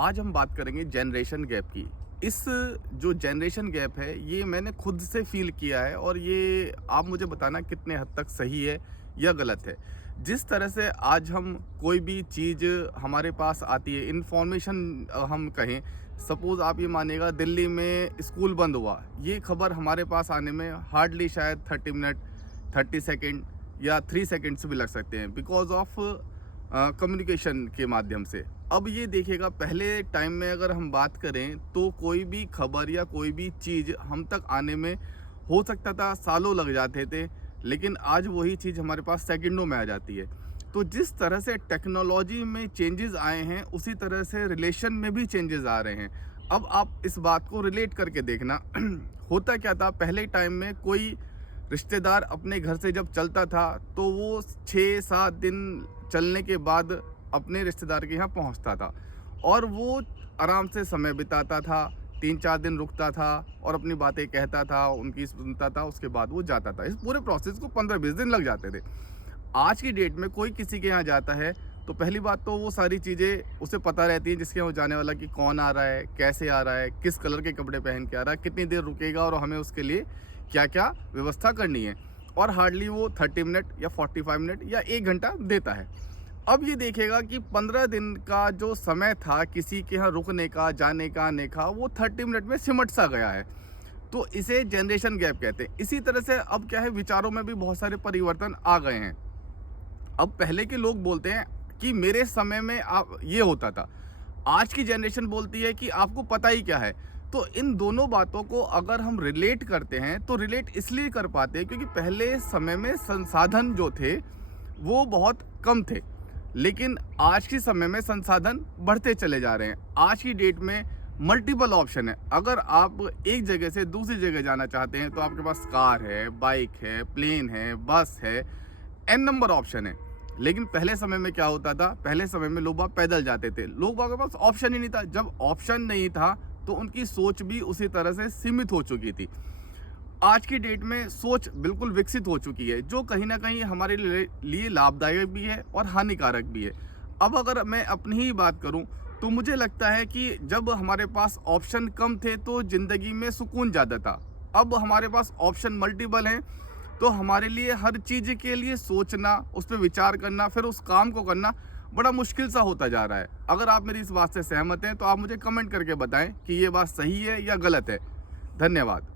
आज हम बात करेंगे जनरेशन गैप की। इस जो जनरेशन गैप है ये मैंने खुद से फ़ील किया है और ये आप मुझे बताना कितने हद तक सही है या गलत है। जिस तरह से आज हम कोई भी चीज़ हमारे पास आती है इन्फॉर्मेशन हम कहें, सपोज़ आप ये मानिएगा दिल्ली में स्कूल बंद हुआ, ये खबर हमारे पास आने में हार्डली शायद 30 मिनट, 30 सेकंड या 3 सेकंड्स भी लग सकते हैं बिकॉज़ ऑफ कम्युनिकेशन के माध्यम से। अब ये देखिएगा पहले टाइम में अगर हम बात करें तो कोई भी खबर या कोई भी चीज़ हम तक आने में हो सकता था सालों लग जाते थे, लेकिन आज वही चीज़ हमारे पास सेकंडों में आ जाती है। तो जिस तरह से टेक्नोलॉजी में चेंजेस आए हैं उसी तरह से रिलेशन में भी चेंजेस आ रहे हैं। अब आप इस बात को रिलेट करके देखना होता क्या था पहले टाइम में, कोई रिश्तेदार अपने घर से जब चलता था तो वो 6-7 दिन चलने के बाद अपने रिश्तेदार के यहाँ पहुँचता था और वो आराम से समय बिताता था, 3-4 दिन रुकता था और अपनी बातें कहता था, उनकी सुनता था, उसके बाद वो जाता था। इस पूरे प्रोसेस को 15-20 दिन लग जाते थे। आज की डेट में कोई किसी के यहाँ जाता है तो पहली बात तो वो सारी चीज़ें उसे पता रहती हैं जिसके यहाँ वो जाने वाला, कि कौन आ रहा है, कैसे आ रहा है, किस कलर के कपड़े पहन के आ रहा है, कितनी देर रुकेगा और हमें उसके लिए क्या क्या व्यवस्था करनी है। और हार्डली वो 30 मिनट या 45 मिनट या 1 घंटा देता है। अब ये देखिएगा कि 15 दिन का जो समय था किसी के यहाँ रुकने का, जाने का, आने का, वो 30 मिनट में सिमट सा गया है। तो इसे जनरेशन गैप कहते हैं। इसी तरह से अब क्या है, विचारों में भी बहुत सारे परिवर्तन आ गए हैं। अब पहले के लोग बोलते हैं कि मेरे समय में आप ये होता था, आज की जनरेशन बोलती है कि आपको पता ही क्या है। तो इन दोनों बातों को अगर हम रिलेट करते हैं तो रिलेट इसलिए कर पाते हैं क्योंकि पहले समय में संसाधन जो थे वो बहुत कम थे, लेकिन आज के समय में संसाधन बढ़ते चले जा रहे हैं। आज की डेट में मल्टीपल ऑप्शन है। अगर आप एक जगह से दूसरी जगह जाना चाहते हैं तो आपके पास कार है, बाइक है, प्लेन है, बस है, एन नंबर ऑप्शन है। लेकिन पहले समय में क्या होता था, पहले समय में लोग बाग पैदल जाते थे, लोग बाग के पास ऑप्शन ही नहीं था। जब ऑप्शन नहीं था तो उनकी सोच भी उसी तरह से सीमित हो चुकी थी। आज की डेट में सोच बिल्कुल विकसित हो चुकी है, जो कहीं ना कहीं हमारे लिए लाभदायक भी है और हानिकारक भी है। अब अगर मैं अपनी ही बात करूं तो मुझे लगता है कि जब हमारे पास ऑप्शन कम थे तो ज़िंदगी में सुकून ज़्यादा था। अब हमारे पास ऑप्शन मल्टीपल हैं तो हमारे लिए हर चीज़ के लिए सोचना, उस पर विचार करना, फिर उस काम को करना बड़ा मुश्किल सा होता जा रहा है। अगर आप मेरी इस बात से सहमत हैं तो आप मुझे कमेंट करके बताएं कि ये बात सही है या गलत है। धन्यवाद।